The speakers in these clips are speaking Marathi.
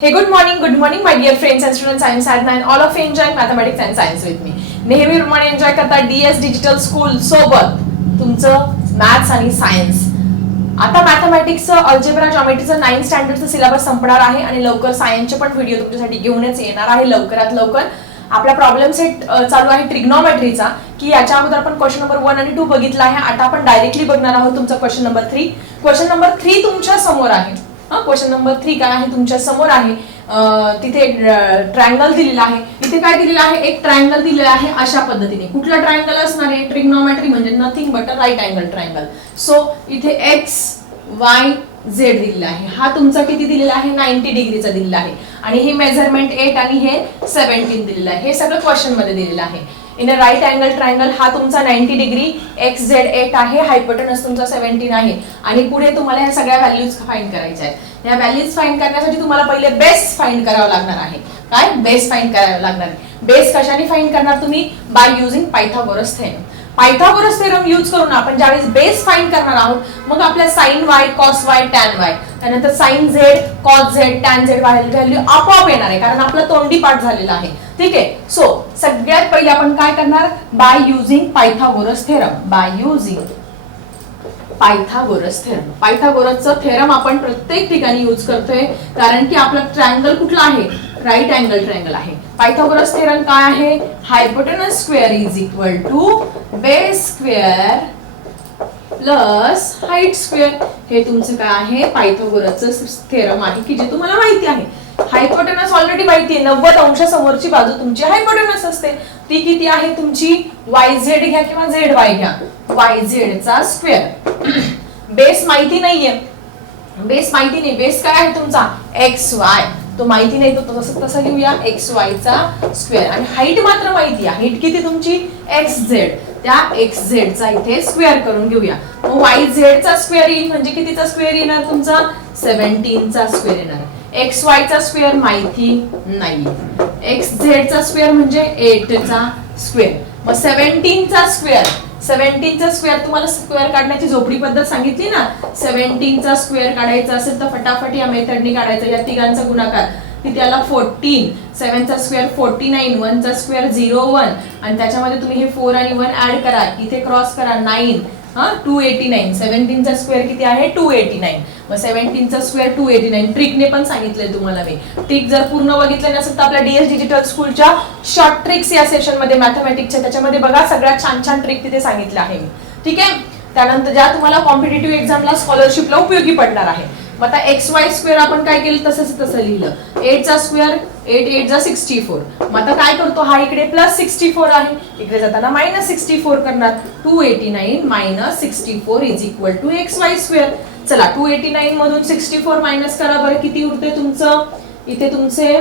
Hey good morning good morning my dear friends and student science am Sadhna all of enjoy mathematics and science with me with me. नेहमीप्रमाणे एन्जॉय करता डीएस डिजिटल स्कूल सोबत तुमचं मॅथ्स आणि सायन्स आता मॅथमॅटिक्सचं अल्जेब्रा जॉमेट्रीचं नाईन स्टँडर्डचं सिलेबस संपणार आहे आणि लवकर सायन्सचे पण व्हिडिओ तुमच्यासाठी घेऊनच येणार आहे लवकरात लवकर. आपला प्रॉब्लेम सेट चालू आहे ट्रिग्नॉमेट्रीचा की याच्या अगोदर आपण क्वेश्चन नंबर वन आणि टू बघितला आहे. आता आपण डायरेक्टली बघणार आहोत तुमचा question number three question number three तुमच्यासमोर आहे. क्वेश्चन नंबर थ्री काय आहे? तुमच्यासमोर आहे. तिथे ट्रायंगल दिलेला आहे. इथे काय दिलेलं आहे? एक ट्रायंगल दिलेला आहे अशा पद्धतीने. कुठला ट्रायंगल असणार आहे? ट्रिग्नॉमेट्री म्हणजे nothing but a right angle triangle so इथे एक्स वाय झेड दिलेला आहे. हा तुमचा किती दिलेला आहे? नाईन्टी डिग्रीचा दिलेला आहे. आणि हे मेजरमेंट एट आणि हे सेव्हन्टीन दिलेलं आहे. हे सगळं क्वेश्चनमध्ये दिलेलं आहे. In a right angle triangle हा तुमचा ninety degree X Z eight आहे हायपोटनस तुमचा सेव्हन्टीन आहे आणि पुढे तुम्हाला ह्या सगळ्या व्हॅल्यूज फाईंड करायच्या आहेत. या व्हॅल्यूज फाईंड करण्यासाठी तुम्हाला पहिले बेस फाईंड करावं लागणार आहे. काय? बेस फाईंड करावं लागणार बेस कशाने फाईंड करणार तुम्ही? By using Pythagoras theorem Pythagoras theorem use करून आपण ज्यावेळेस बेस फाईंड करणार आहोत मग आपल्या sine Y cos Y tan Y त्यानंतर sine Z cos Z tan Z value आपोआप येणार आहे कारण आपला तोंडी पाठ झालेला आहे. ठीक आहे? सो सगळ्यात पहिले आपण काय करणार? By using Pythagoras theorem by using Pythagoras theorem पायथागोरसचं theorem आपण प्रत्येक ठिकाणी यूज करतोय कारण की आपला ट्रायंगल कुठला आहे? राईट अँगल ट्रायंगल आहे. पायथागोरस थेरम काय आहे? Hypotenuse square is equal to base square plus height square हे तुमचं काय आहे? पायथागोरसचं थेरम आहे की जे तुम्हाला माहिती आहे. हायपोटेनस ऑलरेडी माहिती आहे. नव्वद अंश समोरची बाजू तुमची हायपोटेनस असते. ती किती आहे? तुमची वाय झेड घ्या किंवा झेड वाय घ्या. वाय झेडचा स्क्वेअर बेस माहिती नाहीये. बेस माहिती नाही. बेस काय आहे तुमचा? एक्स वाय तो माहिती नाही तो तसं तसं घेऊया. एक्स वाय चा स्क्वेअर आणि हाईट मात्र माहिती आहे. हाईट किती तुमची? एक्स झेड त्या एक्स झेड चा इथे स्क्वेअर करून घेऊया. मग वाय झेड चा स्क्वेअर येईल. म्हणजे कितीचा स्क्वेअर येणार? तुमचा सेव्हन्टीन चा स्क्वेअर येणार एक्स वायचा स्क्वेअर माहिती नाही. एक्स झेडचा स्क्वेअर म्हणजे एट चा स्क्वेअर मग सेव्हन्टीनचा स्क्वेअर सेव्हन्टीन चा स्क्वेअर तुम्हाला स्क्वेअर काढण्याची झोपडी पद्धत सांगितली ना? सेव्हन्टीन चा स्क्वेअर काढायचा असेल तर फटाफट या मेथडनी काढायचा या तिघांचा गुणाकार. की त्याला फोर्टीन सेव्हनचा स्क्वेअर फोर्टी नाईन वनचा स्क्वेअर झिरो वन आणि त्याच्यामध्ये तुम्ही हे फोर आणि वन ऍड करा. इथे क्रॉस करा नाईन हा टू एटी नाईन सेव्हन्टीनचा स्क्वेअर किती आहे? टू एटी नाईन मग सेव्हन्टीनचा स्क्वेअर टू एटी नाईन ट्रिकने पण सांगितलंय तुम्हाला मी. ट्रिक जर पूर्ण बघितलं नसेल तर आपल्या डीएस डिजिटल स्कूलच्या शॉर्ट ट्रिक्स या सेशनमध्ये मॅथमॅटिक्सच्या त्याच्यामध्ये बघा सगळ्यात छान छान ट्रिक तिथे सांगितलं आहे ठीक आहे? त्यानंतर ज्या तुम्हाला कॉम्पिटेटिव्ह एक्झामला स्कॉलरशिपला उपयोगी पडणार आहे मग आता एक्स वाय स्क्वेअर आपण काय केलं? तसंच तसं लिहिलं. एटचा स्क्वेअर एट एट चा सिक्स्टी फोर मग आता काय करतो? हा इकडे प्लस सिक्स्टी फोर आहे. इकडे जाताना मायनस सिक्स्टी फोर करणार. Two eighty nine minus sixty four is equal to X Y square चला टू एटी नाईन मधून सिक्स्टी फोर मायनस करा बरं. किती उरते तुमचं? इथे तुमचे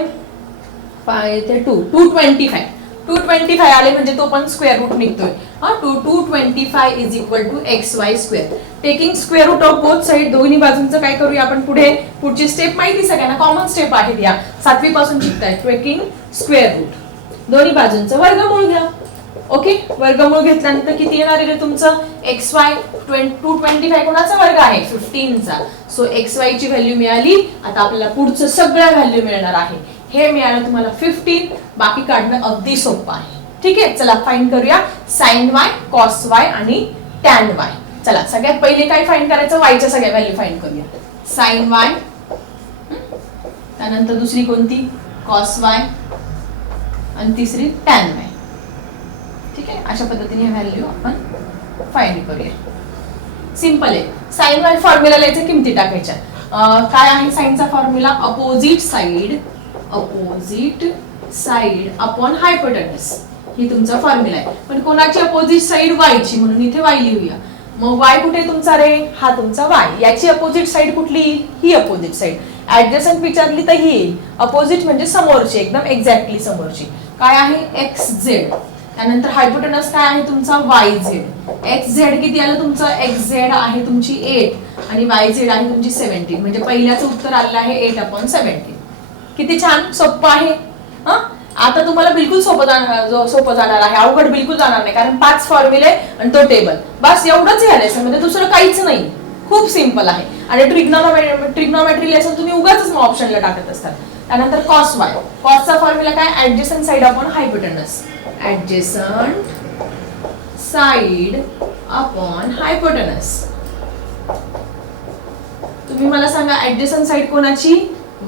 इथे two two twenty five two twenty five आले म्हणजे तो पण स्क्वेअर रूट निघतोय. Two two twenty five is equal to X Y square taking square root of both side दोन्ही बाजूंचं काय करूया आपण पुढे? पुढची स्टेप माहिती सगळ्यांना? कॉमन स्टेप आहेत या. सातवी पासून शिकताय. टेकिंग स्क्वेअर रूट दोन्ही बाजूंचं वर्गमूळ घ्या. ओके वर्गमूळ घेतल्यानंतर किती येणार आहे रे तुमचं? X Y two twenty five कोणाचा वर्ग आहे? फिफ्टीनचा सो एक्स वाय ची व्हॅल्यू मिळाली. आता आपल्याला पुढचं सगळ्या व्हॅल्यू मिळणार आहे. हे मिळालं तुम्हाला फिफ्टीन बाकी काढणं अगदी सोपं आहे. ठीक आहे? चला फाईंड करूया. साइन वाय कॉस वाय आणि टॅन वाय चला सगळ्यात पहिले काय फाईंड करायचं? वायच्या सगळ्या व्हॅल्यू फाईंड करूया. साईन वाय त्यानंतर दुसरी कोणती? कॉस वाय आणि तिसरी टॅन वाय ठीक आहे? अशा पद्धतीने व्हॅल्यू आपण फाईंड करूया. सिंपल आहे. साईन वाय फॉर्म्युला लिहायचं किमती टाकायच्या. काय आहे साइनचा formula opposite side opposite side upon hypotenuse ही तुमचा फॉर्म्युला आहे. पण कोणाची अपोजिट साइड वायची म्हणून इथे वाय लिहूया. मग वाय कुठे तुमचा रे? हा तुमचा वाय याची अपोजिट साइड कुठली ही अपोजिट साइड ऍडजस्टंट विचारली तर ही येईल. अपोजिट म्हणजे समोरची एकदम एक्झॅक्टली समोरची. काय आहे? एक्स झेड त्यानंतर हायपोटेनस काय आहे? तुमचा वाय झेड एक्स झेड किती आलं तुमचं? एक्स झेड आहे तुमची एट आणि वाय झेड आहे तुमची सेव्हन्टीन म्हणजे पहिल्याचं उत्तर आलेलं आहे एट अपॉन सेव्हन्टीन किती छान? सोपं आहे. हं? आता तुम्हाला बिलकुल सोपं जाणार जो- सोपं जाणार आहे अवघड बिलकुल जाणार नाही कारण पाच फॉर्म्युले आणि तो टेबल बस एवढंच या लेसन म्हणजे दुसरं काहीच नाही. खूप सिंपल आहे. आणि ट्रिग्नॉमेट्री ट्रिग्नॉमेट्री लेसन तुम्ही उगाच मग ऑप्शनला टाकत असतात. त्यानंतर कॉस वाय कॉसचा फॉर्म्युला काय? Adjacent side upon hypotenuse adjacent side upon hypotenuse तुम्ही मला सांगा ऍडजेसन साइड कोणाची?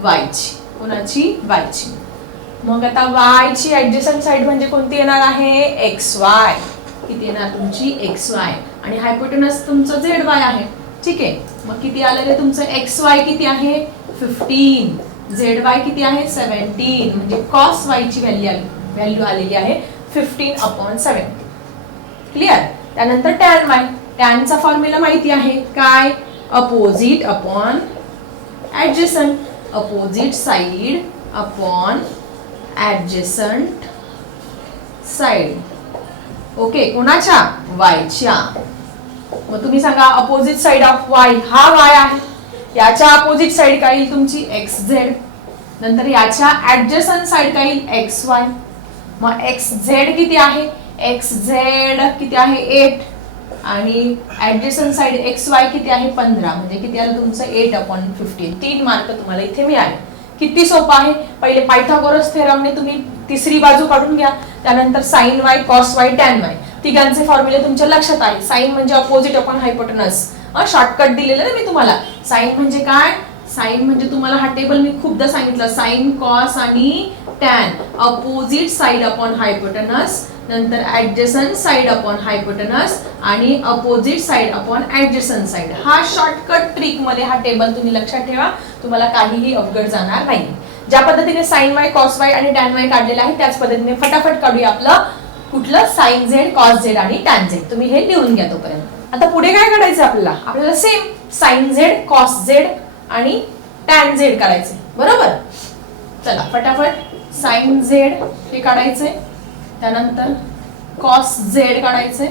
वायची कोणाची? वायची मग आता वाय ची ऍडजेसन साईड म्हणजे कोणती येणार आहे? एक्स वाय किती येणार तुमची? एक्स वाय आणि हायपोटेनस तुमचं झेड वाय आहे. ठीक आहे. मग किती आलेलं तुमचं? एक्स वाय किती आहे? फिफ्टीन झेड वाय किती आहे? सेव्हन्टीन म्हणजे कॉस वाय ची व्हॅल्यू आली. व्हॅल्यू आलेली आहे फिफ्टीन अपॉन सेव्हन क्लिअर त्यानंतर टॅन वाय टॅनचा फॉर्म्युला माहिती आहे. काय? Opposite upon adjacent opposite side upon adjacent side okay कोणाच्या? वायच्या मग तुम्ही सांगा अपोजिट साइड ऑफ वाय हा वाय आहे. याच्या अपोजिट साइड काय येईल तुमची एक्स झेड नंतर याच्या ऍडजसंट साईड काय येईल एक्स वाय मग एक्स झेड किती आहे? एक्स झेड किती आहे? एट आणि ऍडजसंट साइड एक्स वाय किती आहे? पंधरा. म्हणजे किती आलं तुमचं? एट अपॉन फिफ्टीन तीन मार्क तुम्हाला इथे मिळाले. किती सोपं आहे? पहिले पायथागोरस थेरमने तुम्ही तिसरी बाजू काढून घ्या. त्यानंतर sine Y cos Y tan Y तिघांचे फॉर्म्युले तुमच्या लक्षात आहे. साईन म्हणजे अपोजिट अपॉन हायपोटनस शॉर्टकट दिलेलं ना मी तुम्हाला. साईन म्हणजे काय? साईन म्हणजे तुम्हाला हा टेबल मी खूपदा सांगितलं. साईन कॉस आणि tan opposite side upon hypotenuse नंतर ऍडजसंट साइड अपॉन हायपोटनस आणि opposite side upon adjacent side हा शॉर्टकट ट्रिकमध्ये हा टेबल तुम्ही लक्षात ठेवा. तुम्हाला काहीही अवघड जाणार नाही. ज्या पद्धतीने साईन वाय कॉस वाय आणि टॅन वाय काढलेला आहे त्याच पद्धतीने फटाफट काढूया आपलं कुठलं साईन झेड कॉस झेड आणि टॅन झेड तुम्ही हे लिहून घ्या तोपर्यंत. आता पुढे काय काढायचं आपल्याला? आपल्याला same sine Z cos Z आणि टॅन झेड काढायचे बरोबर? चला फटाफट साईन झेड हे काढायचंय. त्यानंतर कॉस झेड काढायचे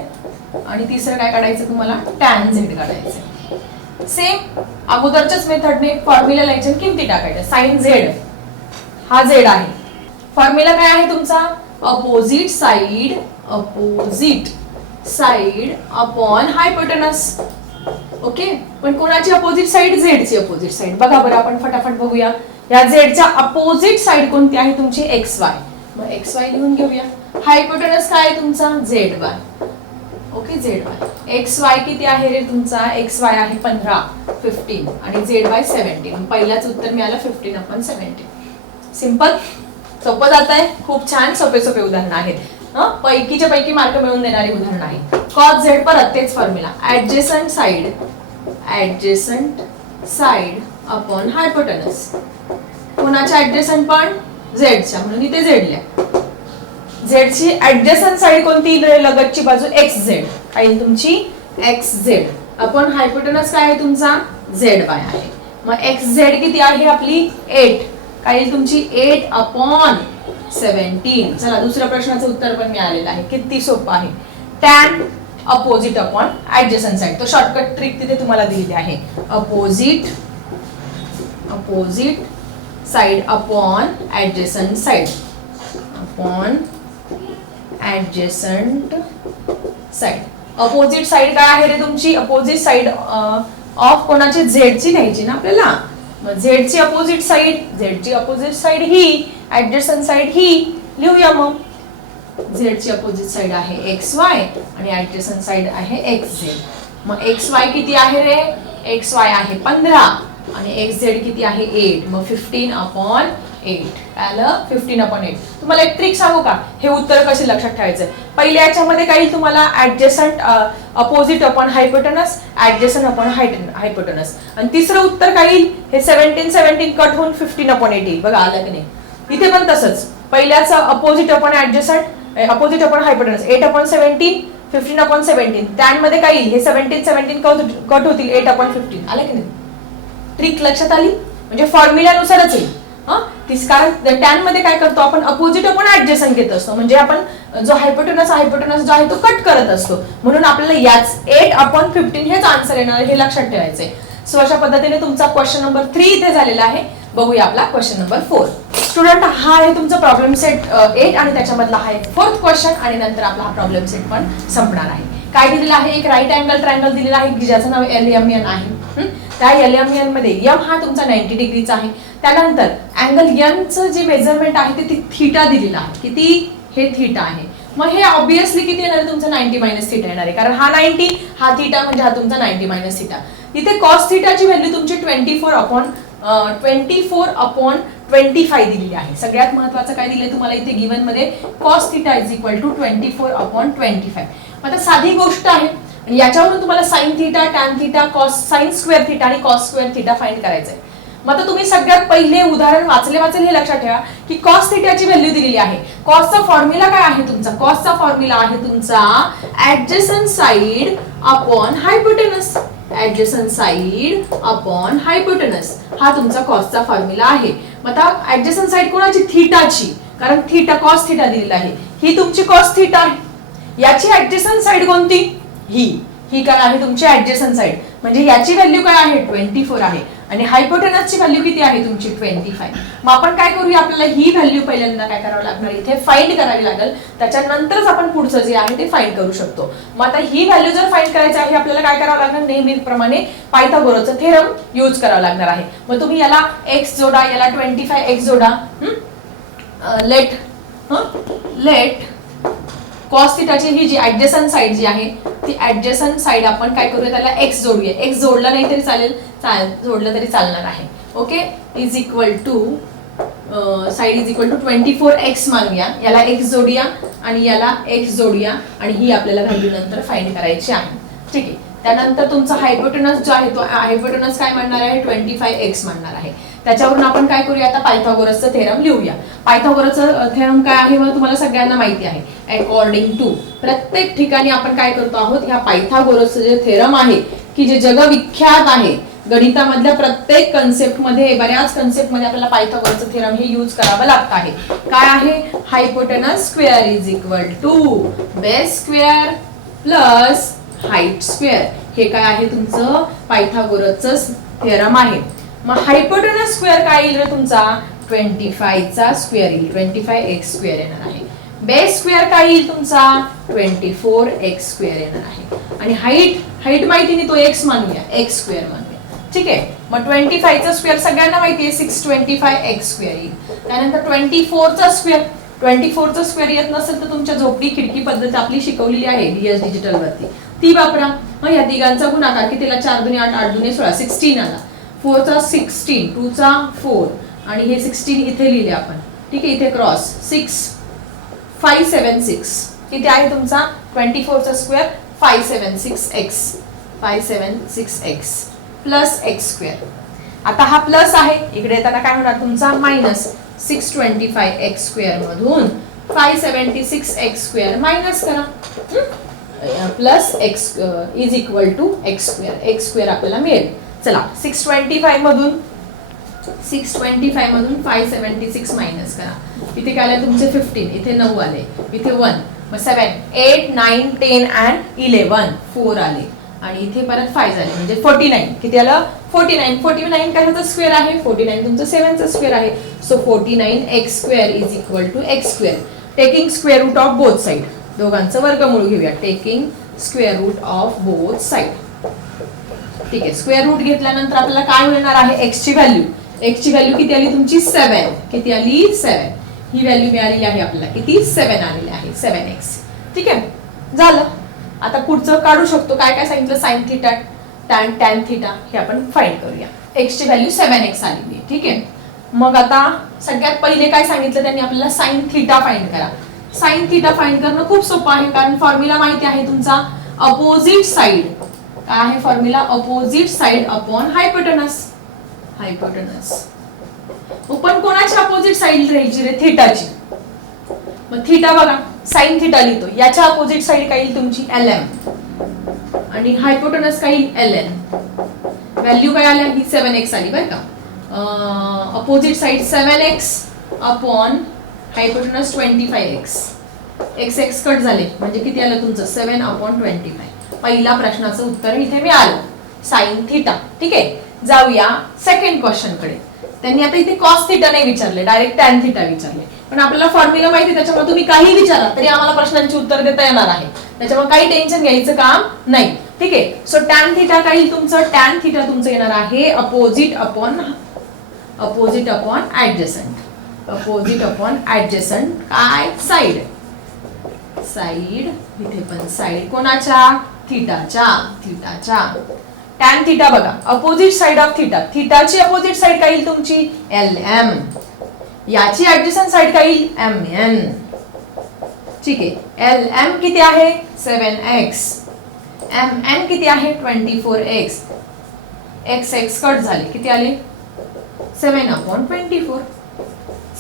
आणि तिसरं काय काढायचं तुम्हाला? टॅन झेड काढायचे. सेम अगोदरच्याच मेथडने फॉर्म्युला लिहायचे किमती टाकायच्या. साईन झेड हा झेड आहे. फॉर्म्युला काय आहे तुमचा? Opposite side opposite side upon hypotenuse okay पण कोणाची अपोजिट साइड झेडची अपोजिट साइड बघा बरं आपण फटाफट बघूया. या झेडच्या अपोजिट साइड कोणती आहे तुमची? एक्स वाय मग एक्स वाय लिहून घेऊया. हायपोटेनस काय आहे तुमचा? Z Y. Okay Z Y. X Y किती आहे रे तुमचा? एक्स वाय आहे पंधरा फिफ्टीन आणि झेड वाय सेव्हन्टीन. पहिल्याच उत्तर मिळालं फिफ्टीन अपॉन सेव्हन्टीन. सिंपल सोपं जात आहे खूप छान सोपे सोपे उदाहरण आहेत. पैकीच्या पैकी मार्क मिळवून देणारी उदाहरण आहे कॉस झेड परत तेच formula adjacent side adjacent side upon hypotenuse कोणाच्या ऍडजेसंट पण? झेडच्या म्हणून इथे झेडल्या झेडची ऍडजस्टंट साईड कोणती? लगतची बाजू एक्स झेड आणि तुमची? एक्स झेड आपण हायपोटेनस काय आहे तुमचा? झेड वाय आहे. मग एक्स झेड किती आहे? आपली एट काय तुमची एट अपॉन सेव्हन्टीन चला दुसऱ्या प्रश्नाचं उत्तर पण मिळालेलं आहे. किती सोपं आहे. Tan opposite upon adjacent side तो शॉर्टकट ट्रिक तिथे तुम्हाला दिलेली आहे. Opposite opposite side upon adjacent side upon adjacent side opposite side काय आहे रे तुमची? अपोजिट साइड ऑफ कोणाची? झेडची घ्यायची ना आपल्याला. मग झेडची अपोजिट साइड झेडची अपोजिट साइड ही ऍडजेसंट साइड ही. लिहूया मग. झेडची अपोजिट साइड आहे एक्स वाय आणि ऍडजेसंट साइड आहे एक्स झेड मग एक्स वाय किती आहे रे? एक्स वाय आहे पंधरा. आणि एक्स झेड किती आहे? एट मग फिफ्टीन अपॉन एट आलं फिफ्टीन अपॉन एट तुम्हाला एक ट्रिक सांगू का? हे उत्तर कसे लक्षात ठेवायचं? पहिल्या याच्यामध्ये काही तुम्हाला adjacent opposite upon hypotenuse adjacent upon hypotenuse आणि तिसरं उत्तर काय येईल? हे सेव्हन्टीन सेव्हन्टीन कट होऊन फिफ्टीन अपॉन एट येईल. बघा आलं की नाही? इथे पण तसंच. पहिल्याचं opposite upon adjacent opposite upon hypotenuse eight upon seventeen fifteen upon seventeen त्यामध्ये काय येईल? हे सेव्हन्टीन सेव्हन्टीन कट होतील एट अपॉन फिफ्टीन आलं की नाही? ट्रिक लक्षात आली? म्हणजे फॉर्म्युल्यानुसारच येईल. कारण टॅनमध्ये काय करतो आपण? अपोजिट आपण ऍडजस्टन घेत असतो. म्हणजे आपण जो हायपोटोनस हायपोटोनस जो आहे तो कट करत असतो. म्हणून आपल्याला याच एट अपॉन फिफ्टीन हेच आन्सर येणार हे लक्षात ठेवायचंय. सो अशा पद्धतीने तुमचा क्वेश्चन नंबर थ्री इथे झालेला आहे. बघूया आपला क्वेश्चन नंबर फोर स्टुडंट हा आहे तुमचा प्रॉब्लेम सेट एट आणि त्याच्यामधला हा एक फोर्थ क्वेश्चन आणि नंतर आपला हा प्रॉब्लेम सेट पण संपणार आहे. काय दिलेलं आहे? एक राईट अँगल ट्रायंगल दिलेला आहे. की ज्याचं नाव एलियमियन आहे. त्या एल एम एनमध्ये यम हा तुमचा नाईन्टी डिग्रीचा आहे. त्यानंतर अँगल यमचं जे मेजरमेंट आहे ते थिटा दिलेला आहे. किती? हे थिटा आहे. मग हे ऑब्विसली किती येणार तुमचं नाईन्टी मायनस थिटा येणार आहे. कारण हा नाईन्टी हा थिटा म्हणजे हा तुमचा नाईन्टी मायनस थिटा इथे कॉस थिटाची व्हॅल्यू तुमची twenty four upon twenty four upon twenty five दिलेली आहे. सगळ्यात महत्वाचं काय दिलंय तुम्हाला इथे गिवनमध्ये? Cos theta is equal to twenty four upon twenty five आता साधी गोष्ट आहे. याच्यावरून तुम्हाला sine theta tan theta cos sine square theta आणि कॉस स्क्वेअर थिटा फाईंड करायचंय. मग आता तुम्ही सगळ्यात पहिले उदाहरण वाचले वाचले हे लक्षात ठेवा की कॉस थिटाची व्हॅल्यू दिलेली आहे. कॉसचा फॉर्म्युला काय आहे तुमचा? कॉसचा फॉर्म्युला आहे तुमचा adjacent side upon hypotenuse adjacent side upon hypotenuse हा तुमचा कॉसचा फॉर्म्युला आहे. मग आता ऍडजसन साईड कोणाची? थिटाची कारण थिटा कॉस थिटा दिलेला आहे. ही तुमची कॉस थिटा आहे. याची ऍडजसन साईड कोणती? ही ही म्हणजे काय आहे तुमची ऍडजेसन साईड म्हणजे याची व्हॅल्यू काय आहे? ट्वेंटी फोर आहे. आणि हायपोटेनसची व्हॅल्यू किती आहे तुमची? ट्वेंटी फाय मग आपण काय करूया? आपल्याला ही व्हॅल्यू पहिल्यांदा काय करावं लागणार? इथे फाईंड करावी लागेल. त्याच्यानंतरच आपण पुढचं जे आहे ते फाईंड करू शकतो. मग आता ही व्हॅल्यू जर फाईंड करायची आहे आपल्याला काय करावं लागणार? नेहमीप्रमाणे पायथागोरसचं थेरम यूज करावं लागणार आहे. मग तुम्ही याला एक्स जोडा याला ट्वेंटी फाय एक्स जोडा लेट लेट कॉस थिटाची ही जी ऍडजसन साईड जी आहे ती ऍडजसन साइड आपण काय करूया त्याला एक्स जोडूया. एक्स जोडला नाही तरी चालेल चालेल जोडलं तरी चालणार आहे. Okay is equal to side is equal to twenty four X मानूया याला एक्स जोडूया आणि याला एक्स जोडूया आणि ही आपल्याला व्हॅल्यू नंतर फाईंड करायची आहे. ठीक आहे? त्यानंतर तुमचा हायपोटेनस जो आहे तो हायपोटेनस काय म्हणणार आहे? ट्वेंटी फाय एक्स म्हणणार आहे. त्याच्यावरून आपण काय करूया? आता पायथागोरसचं थेरम लिहूया. पायथागोरसचं थेरम काय आहे मग तुम्हाला सगळ्यांना माहिती आहे. अकॉर्डिंग टू प्रत्येक ठिकाणी आपण काय करतो आहोत? ह्या पायथागोरसचं जे थेरम आहे की जे जगविख्यात आहे गणितामधल्या प्रत्येक कन्सेप्टमध्ये बऱ्याच कन्सेप्टमध्ये आपल्याला पायथागोरसचं थेरम हे यूज करावं लागत आहे. काय आहे? Hypotenuse square is equal to base square plus height square हे काय आहे तुमचं? पायथागोरच थेरम आहे. मग हायपोटेनस स्क्वेअर काय येईल रे तुमचा? ट्वेंटी चा स्क्वेअर येईल. ट्वेंटी फाय एक्स स्क्वेअर येणार आहे. बेस स्क्वेअर काय येईल तुमचा? ट्वेंटी फोर एक्स स्क्वेअर येणार आहे. आणि हाईट हाईट माहिती नाही तो एक्स मानूया. एक्स स्क्वेअर मानूया. ठीक आहे? मग ट्वेंटी चा स्क्वेअर सगळ्यांना माहिती आहे. Six twenty five X square येईल. त्यानंतर ट्वेंटी फोरचा स्क्वेअर ट्वेंटी फोरचा स्क्वेअर येत नसेल तर तुमच्या झोपडी खिडकी पद्धत आपली शिकवलेली आहे. डीएस डिजिटल वरती. ती वापरा. मग या तिघांचा गुणाकार की तिला चार दुने आठ आठ दुने सोळा सिक्स्टीन आला. फोरचा सिक्स्टीन टूचा फोर आणि हे सिक्स्टीन इथे लिहिले आपण. ठीक आहे इथे cross six five seven six किती आहे तुमचा? ट्वेंटी फोरचा square five seven six X five seven six X plus X square आता हा प्लस आहे. इकडे येताना काय होणार तुमचा? Minus six twenty five X square मधून five seventy six X square minus करा plus X is equal to X square X square आपल्याला मिळेल. चला सिक्स ट्वेंटी फाय मधून सिक्स ट्वेंटी फाय मधून फाय सेव्हन्टी सिक्स मायनस करा. इथे काय आलं तुमचे फिफ्टीन इथे नऊ आले. इथे वन मग seven eight nine ten and eleven four आले. आणि इथे परत फाय झाले. म्हणजे फोर्टी नाईन किती आलं? फोर्टी नाईन फोर्टी नाईन कशाचा स्क्वेअर आहे. फोर्टी नाईन तुमचं सेव्हनचा स्क्वेअर आहे. So forty nine x square is equal to x square taking square root of both side दोघांचं वर्गमूळ घेऊया. Taking square root of both side ठीक आहे. स्क्वेअर रूट घेतल्यानंतर आपल्याला काय मिळणार आहे? एक्सची व्हॅल्यू एक्सची व्हॅल्यू किती आली तुमची? सेवन किती आली? सेवन ही व्हॅल्यू मिळालेली आहे आपल्याला. किती? सेवन आलेली आहे. सेवन एक्स ठीक आहे? झालं. आता पुढचं काढू शकतो. काय काय सांगितलं? Sine theta tan tan theta हे आपण फाईंड करूया. एक्सची व्हॅल्यू सेवन एक्स आलेली आहे. ठीक आहे? मग आता सगळ्यात पहिले काय सांगितलं? त्यांनी आपल्याला साईन थिटा फाईंड करा. साइन थिटा फाईंड करणं खूप सोपं आहे कारण फॉर्म्युला माहिती आहे तुमचा. अपोजिट साइड काय आहे formula opposite side upon hypotenuse hypotenuse पण कोणाची अपोजिट साईड राहायची रे? थिटाची मग थिटा बघा साइन थिटा लिहितो. याच्या अपोजिट साइड काय येईल तुमची? एल एम आणि हायपोटनस काय येईल? एल एन व्हॅल्यू काय आल्या? ही सेवन एक्स आली बरं का. Opposite side seven x upon hypotenuse twenty five x x x cut झाले. म्हणजे किती आलं तुमचं? सेवन अपॉन ट्वेंटी फाय पहिल्या प्रश्नाचं उत्तर इथे मिळालं. साईन थिटा ठीक आहे? जाऊया सेकंड क्वेश्चनकडे. त्यांनी आता इथे कॉस थिटा नाही विचारले. डायरेक्ट टॅन थिटा विचारले. पण आपल्याला फॉर्म्युला माहिती त्याच्यामुळे तुम्ही काही विचारा तरी आम्हाला प्रश्नांची उत्तर देता येणार आहे. त्याच्यामुळे काही टेन्शन घ्यायचं काम नाही. ठीक आहे? सो टॅन थिटा काय तुमचं? टॅन थिटा तुमचं येणार आहे opposite upon opposite upon adjacent opposite upon adjacent काय? साईड साइड इथे पण साईड कोणाच्या? थिटाच्या थिटाच्या टॅन थिटा बघा. अपोजिट साईड ऑफ थिटा थिटाची अपोजिट साईड काय येईल तुमची? एल एम याची ऍडजसंट साईड काय येईल? एम एन ठीक आहे. एल एम किती आहे? सेवन एक्स एम एन किती आहे? Twenty four x x x cut झाले. किती आले? Seven upon twenty four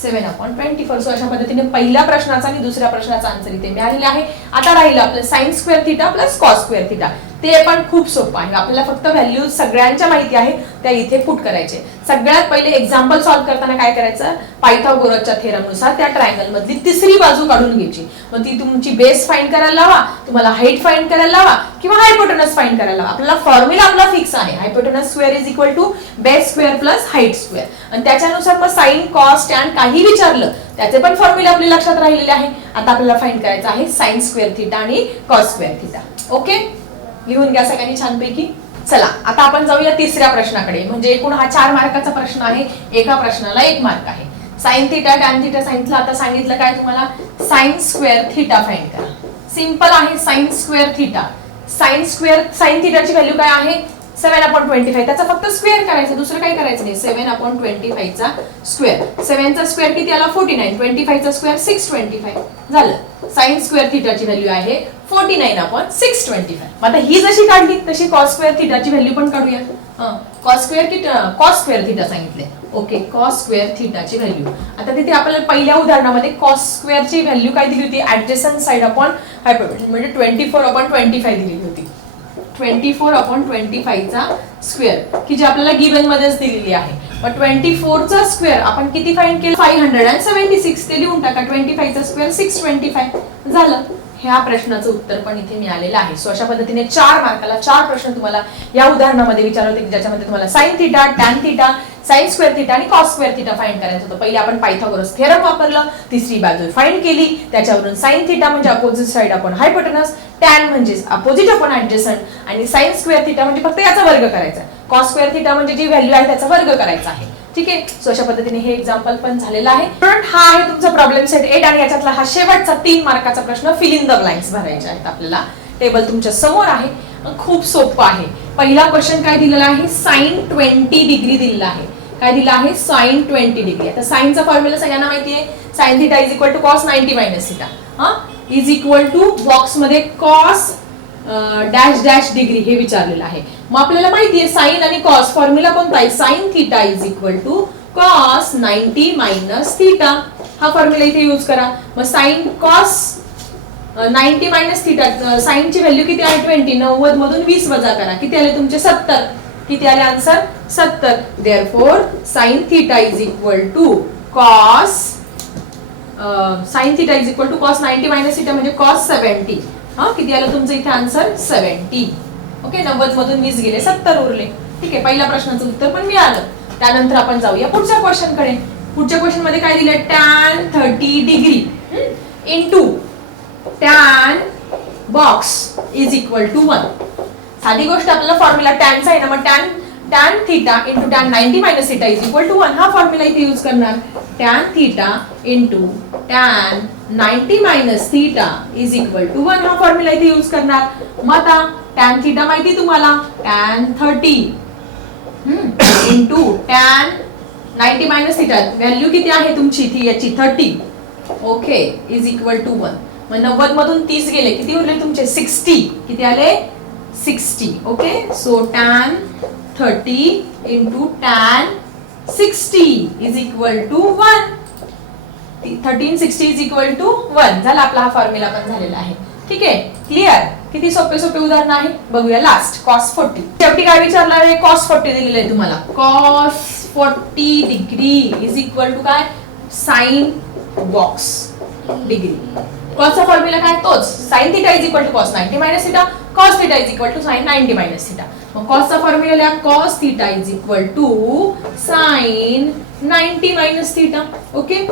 seven upon twenty four. So अशा पद्धतीने पहिल्या प्रश्नाचा आणि दुसऱ्या प्रश्नाचा आन्सर इथे मिळालेला आहे. आता राहिलं आपलं sine square theta plus cos square theta ते पण खूप सोपं आहे. आपल्याला फक्त व्हॅल्यू सगळ्यांच्या माहिती आहे त्या इथे पुट करायचे. सगळ्यात पहिले एक्झाम्पल सॉल्व्ह करताना काय करायचं? पायथागोरसच्या थेरमनुसार त्या ट्रायंगल मधली तिसरी बाजू काढून घ्यायची. मग ती तुमची बेस फाईंड करायला लावा तुम्हाला हाईट फाईंड करायला लावा किंवा हायपोटोनस फाईंड करायला लावा. आपल्याला फॉर्म्युला आपला फिक्स आहे. Hypotenuse square is equal to base square plus height square आणि त्याच्यानुसार मग साइन कॉस्ट अँड काही विचारलं त्याचे पण फॉर्म्युला आपल्या लक्षात राहिलेले आहे. आता आपल्याला फाईंड करायचं आहे साइन स्क्वेअर थिटा आणि कॉस स्क्वेअर थिटा ओके लिहून घ्या सगळ्यांनी छानपैकी. चला आता आपण जाऊया तिसऱ्या प्रश्नाकडे. म्हणजे एकूण हा चार मार्काचा प्रश्न आहे एका प्रश्नाला एक मार्क आहे. साइन थिटा टॅन थिटा साईन्सला आता सांगितलं काय तुम्हाला? साईन स्क्वेअर थिटा फाईन करा. सिंपल आहे sine square theta. Sine square sine थिटाची value काय आहे? Seven upon twenty five. त्याचा फक्त स्क्वेअर करायचं दुसरं काही करायचं नाही. सेव्हन अपॉन ट्वेंटी फाईव्हचा स्क्वेअर. सेव्हनचा स्क्वेअर किती आला? Forty nine. ट्वेंटी फाईव्हचा स्क्वेअर सिक्स ट्वेंटी फाईव्ह. झालं. साइन स्क्वेअर थिटाची व्हॅल्यू आहे forty nine upon six twenty five. आता ही जशी काढली तशी कॉस स्क्वेअर थिटाची व्हॅल्यू पण काढूया. Cos square cos square theta सांगितले. ओके कॉस स्क्वेअर थिटाची व्हॅल्यू. आता तिथे आपल्याला पहिल्या उदाहरणामध्ये कॉस स्क्वेअरची व्हॅल्यू काय दिली होती? ऍडजस्टन साइड अपॉन हायपोटेन्स म्हणजे twenty four upon twenty five दिलेली होती. ट्वेंटी फोर अपॉन ट्वेंटी फायचा स्क्वेअर की जी आपल्याला गिवन मध्येच दिलेली आहे. मग ट्वेंटी फोरचा स्क्वेअर आपण किती फाईंड केलं? Five hundred and seventy six ते लिहून टाका. ट्वेंटी फाईव्हचा स्क्वेअर सिक्स ट्वेंटी फाईव्ह झालं. ह्या प्रश्नाचं उत्तर पण इथे मिळालेलं आहे. सो अशा पद्धतीने चार मार्काला चार प्रश्न तुम्हाला या उदाहरणामध्ये विचारले होते की ज्याच्यामध्ये तुम्हाला sine theta tan theta sine square theta आणि कॉस स्क्वेअर थिटा फाईंड करायचं होतं. पहिले आपण पायथागोरस थेरम वापरलं. तिसरी बाजू फाईंड केली. त्याच्यावरून साइन थिटा म्हणजे अपोजिट साईड आपण हायपोटेनस टॅन म्हणजे अपोजिट आपण ऍडजस्टंट आणि साइन स्क्वेअर थिटा म्हणजे फक्त याचा वर्ग करायचा कॉस स्क्वेअर थिटा म्हणजे जी व्हॅल्यू आहे त्याचा वर्ग करायचा आहे. ठीक आहे? सो अशा पद्धतीने हे एक्झाम्पल पण झालेलं आहे. पण हा आहे तुमचा प्रॉब्लेम सेट एट आणि याच्यातला हा शेवटचा तीन मार्काचा प्रश्न फिल इन द लाईन्स भरायचे आहेत आपल्याला. टेबल तुमच्यासमोर आहे. खूप सोपं आहे. पहिला क्वेश्चन काय दिलेला आहे? साइन ट्वेंटी डिग्री दिलेला आहे. काय दिलं आहे? साइन ट्वेंटी डिग्री आता साईनचा फॉर्म्युला सगळ्यांना माहिती आहे. Sine theta is equal to cos ninety minus theta हा इज इक्वल टू बॉक्समध्ये कॉस डॅश डॅश डिग्री हे विचारलेलं आहे. मग आपल्याला माहिती आहे आणि कॉस फॉर्म्युला कोणता आहे? Sine theta is equal to cos ninety minus theta हा फॉर्म्युला इथे यूज करा. मग sine cos ninety minus theta साईनची value किती आहे? ट्वेंटी नव्वद मधून वीस वजा करा. किती आले तुमचे? सत्तर. किती आले आन्सर सत्तर. Therefore sine theta is equal to cos sine theta is equal to cos ninety minus theta म्हणजे कॉस सेव्हन्टी हा किती आलं तुमचं इथे? आन्सर सेव्हन्टी ओके नव्वद मधून वीस गेले सत्तर उरले. ठीक आहे पहिल्या प्रश्नाचं उत्तर पण मिळालं. त्यानंतर आपण जाऊया पुढच्या क्वेश्चनकडे. पुढच्या क्वेश्चनमध्ये काय दिलं? Tan thirty degree into tan box is equal to one साधी गोष्ट आपल्याला फॉर्म्युला टॅनचा आहे ना मग tan tan theta into tan ninety minus theta is equal to one हा फॉर्म्युला इथे यूज करणार tan theta into tan ninety minus theta is equal to one हा फॉर्म्युला इथे यूज करणार मग आता टॅन थीटा माहिती तुम्हाला? Tan thirty into tan ninety minus theta value किती आहे तुमची? थी याची thirty okay is equal to one मग नव्वद मधून तीस गेले. किती उरले तुमचे? सिक्स्टी किती आले? Sixty okay so tan thirty into tan sixty is equal to one thirteen sixty is equal to one झाला आपला हा फॉर्म्युला पण झालेला आहे. ठीक आहे? क्लिअर किती सोपे सोपे उदाहरण आहे बघूया लास्ट कॉस फोर्टी शेवटी काय विचारणार आहे? कॉस फोर्टी दिलेलं आहे तुम्हाला. Cos forty degree is equal to काय? साइन बॉक्स डिग्री कॉसचा फॉर्म्युला काय? तोच. Sine theta is equal to cos ninety minus theta cos theta is equal to sine ninety minus theta मग कॉसचा फॉर्म्युला लिहा. Cos theta is equal to sine ninety minus theta okay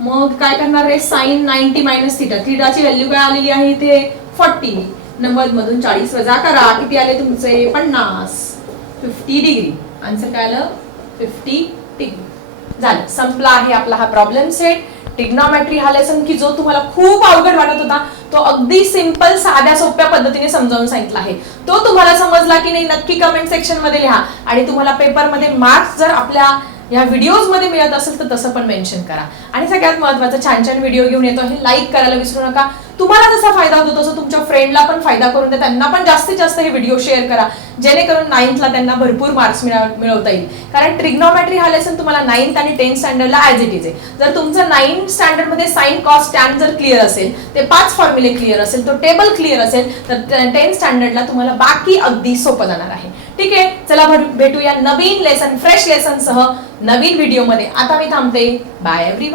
मग काय करणार आहे? साईन नाईन्टी मायनस थीटा थीटाची व्हॅल्यू काय आलेली आहे इथे? फॉर्टी नव्वद मधून चाळीस वजा करा. किती आले तुमचे? पन्नास. फिफ्टी डिग्री आन्सर काय आलं? फिफ्टी डिग्री झालं. संपला आहे आपला हा प्रॉब्लेम सेट टिग्नॉमॅट्री हा लेसन की जो तुम्हाला खूप अवघड वाटत होता तो अगदी सिंपल साध्या सोप्या पद्धतीने समजावून सांगितला आहे. तो तुम्हाला समजला की नाही नक्की कमेंट सेक्शनमध्ये लिहा. आणि तुम्हाला पेपरमध्ये मार्क्स जर आपल्या या व्हिडिओजमध्ये मिळत असेल तर तसं पण मेन्शन करा. आणि सगळ्यात महत्वाचं छान छान व्हिडिओ घेऊन येतो. हे लाईक करायला विसरू नका. तुम्हाला जसा फायदा होतो तसं तुमच्या फ्रेंडला पण फायदा करून द्या. त्यांना पण जास्तीत जास्त हे व्हिडिओ शेअर करा. जेणेकरून नाईन्थला त्यांना भरपूर मार्क्स मिळवता येईल. कारण ट्रिग्नॉमॅट्री हा लेसन तुम्हाला नाईन्थ आणि टेन्थ स्टँडर्डला ॲज इट इज आहे. जर तुमचं नाईन्थ स्टँडर्डमध्ये साईन कॉस्ट स्टँड जर क्लिअर असेल ते पाच फॉर्म्युले क्लिअर असेल तो टेबल क्लिअर असेल तर टेन्थ स्टँडर्डला तुम्हाला बाकी अगदी सोपं जाणार आहे. ठीक आहे? चला भर- भेटूया नवीन लेसन फ्रेश लेसनसह नवीन व्हिडिओमध्ये आता मी थांबते. Bye every